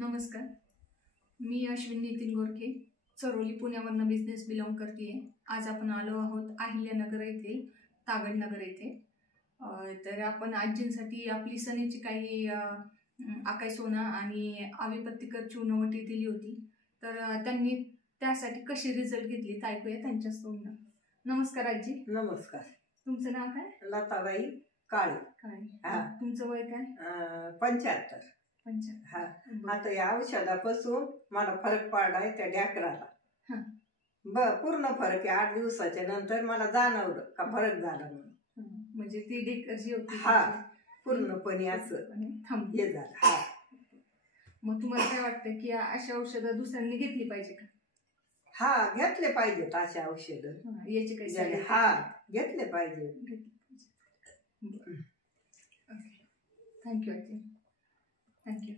नमस्कार, मी Ashwini Nitin Gorkhe, Charoli पुण्यावरनं business belong करते. आज आपण आलो आहोत अहिल्यानगर येथे, तागडनगर येथे. तर आपण आजींसाठी आपली सनेची काही आकाई सोना आणि आविपत्तिकर चूर्णवटी दिली होती. तर त्यांनी त्यासाठी कशी रिझल्ट घेतली ऐकूया त्यांच्याच तोंडून. नमस्कार आजी. नमस्कार. तुमचं नाव काय? लताबाई काळे. तुमचं वय काय? 75. हा. आता या औषधापासून मला फरक पडलाय त्या ढॅकराला. पूर्ण फरक आहे. 8 दिवसाच्या नंतर मला जाणवलं का फरक झाला म्हणून. म्हणजे ती ढेकर जी होती पूर्णपणे असं हे झालं. मग तुम्हाला काय वाटतं की अशा औषधं दुसऱ्यांनी घेतली पाहिजे का? घेतले पाहिजेत अशा औषधं. याचे काही घेतले पाहिजे. थँक्यू आजी. थँक्यू.